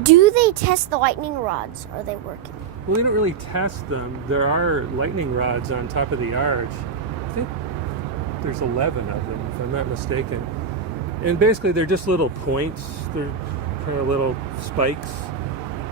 Do they test the lightning rods? Are they working? Well, they don't really test them. There are lightning rods on top of the arch. I think there's 11 of them, if I'm not mistaken. And basically, they're just little points. They're kind of little spikes.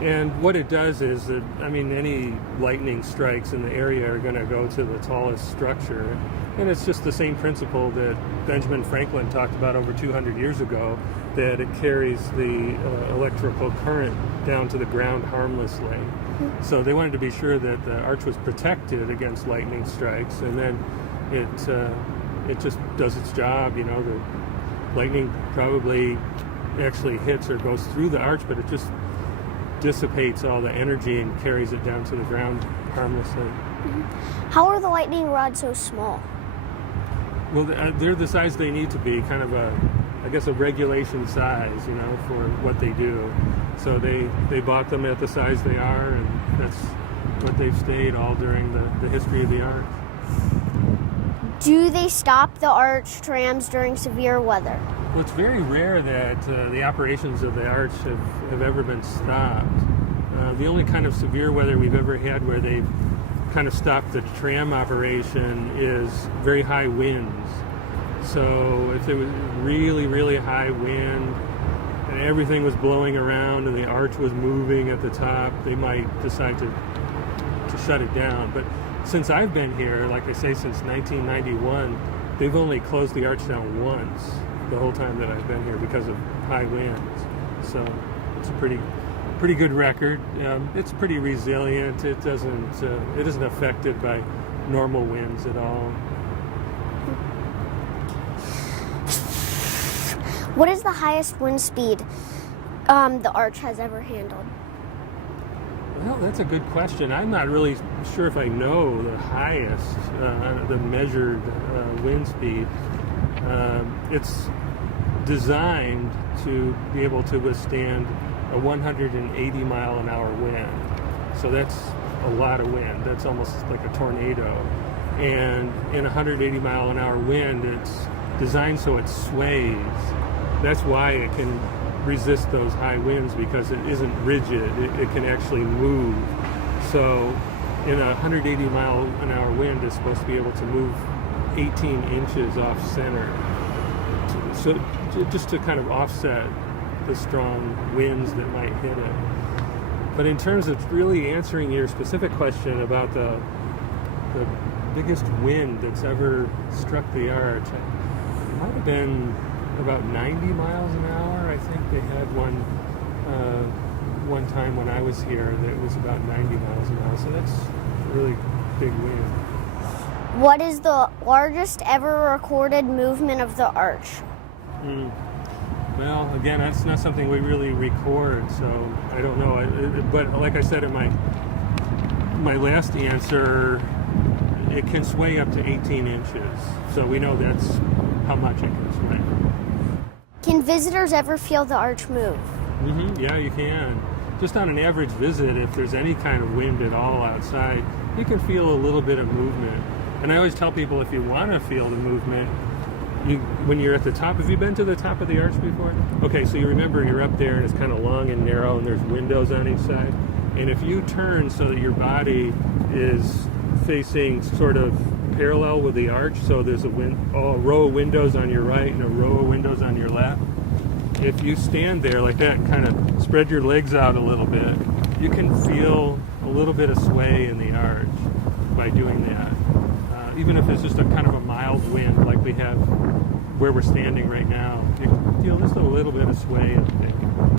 And what it does is, any lightning strikes in the area are going to go to the tallest structure. And it's just the same principle that Benjamin Franklin talked about over 200 years ago, that it carries the electrical current down to the ground harmlessly. Mm-hmm. So they wanted to be sure that the arch was protected against lightning strikes, and then it just does its job. The lightning probably actually hits or goes through the arch, but it just dissipates all the energy and carries it down to the ground harmlessly. Mm-hmm. How are the lightning rods so small? Well, they're the size they need to be, kind of a regulation size, for what they do. So they bought them at the size they are, and that's what they've stayed all during the history of the arch. Do they stop the arch trams during severe weather? Well, it's very rare that the operations of the arch have ever been stopped. The only kind of severe weather we've ever had where they've kind of stopped the tram operation is very high winds. So if there was really, really high wind and everything was blowing around and the arch was moving at the top, they might decide to shut it down. But since I've been here, like I say, since 1991, they've only closed the arch down once the whole time that I've been here because of high winds. So it's a pretty good record. It's pretty resilient. It isn't affected by normal winds at all. What is the highest wind speed the arch has ever handled? Well, that's a good question. I'm not really sure if I know the highest, the measured wind speed. It's designed to be able to withstand a 180 mile an hour wind. So that's a lot of wind. That's almost like a tornado. And in a 180 mile an hour wind, it's designed so it sways. That's why it can resist those high winds, because it isn't rigid. It can actually move. So in a 180 mile an hour wind, it's supposed to be able to move 18 inches off center. So just to kind of offset the strong winds that might hit it. But in terms of really answering your specific question about the biggest wind that's ever struck the arch, it might have been about 90 miles an hour. I think they had one time when I was here that it was about 90 miles an hour. So that's a really big wind. What is the largest ever recorded movement of the arch? Well, again, that's not something we really record, so I don't know. But like I said in my last answer, it can sway up to 18 inches. So we know that's how much it can sway. Can visitors ever feel the arch move? Mm-hmm. Yeah, you can. Just on an average visit, if there's any kind of wind at all outside, you can feel a little bit of movement. And I always tell people, if you want to feel the movement, when you're at the top, have you been to the top of the arch before? Okay, so you remember you're up there and it's kind of long and narrow and there's windows on each side. And if you turn so that your body is facing sort of parallel with the arch, so there's a row of windows on your right and a row of windows on your left. If you stand there like that and kind of spread your legs out a little bit, you can feel a little bit of sway in the arch by doing that. Even if it's just a kind of a mild wind like we have where we're standing right now, you can feel just a little bit of sway, I think.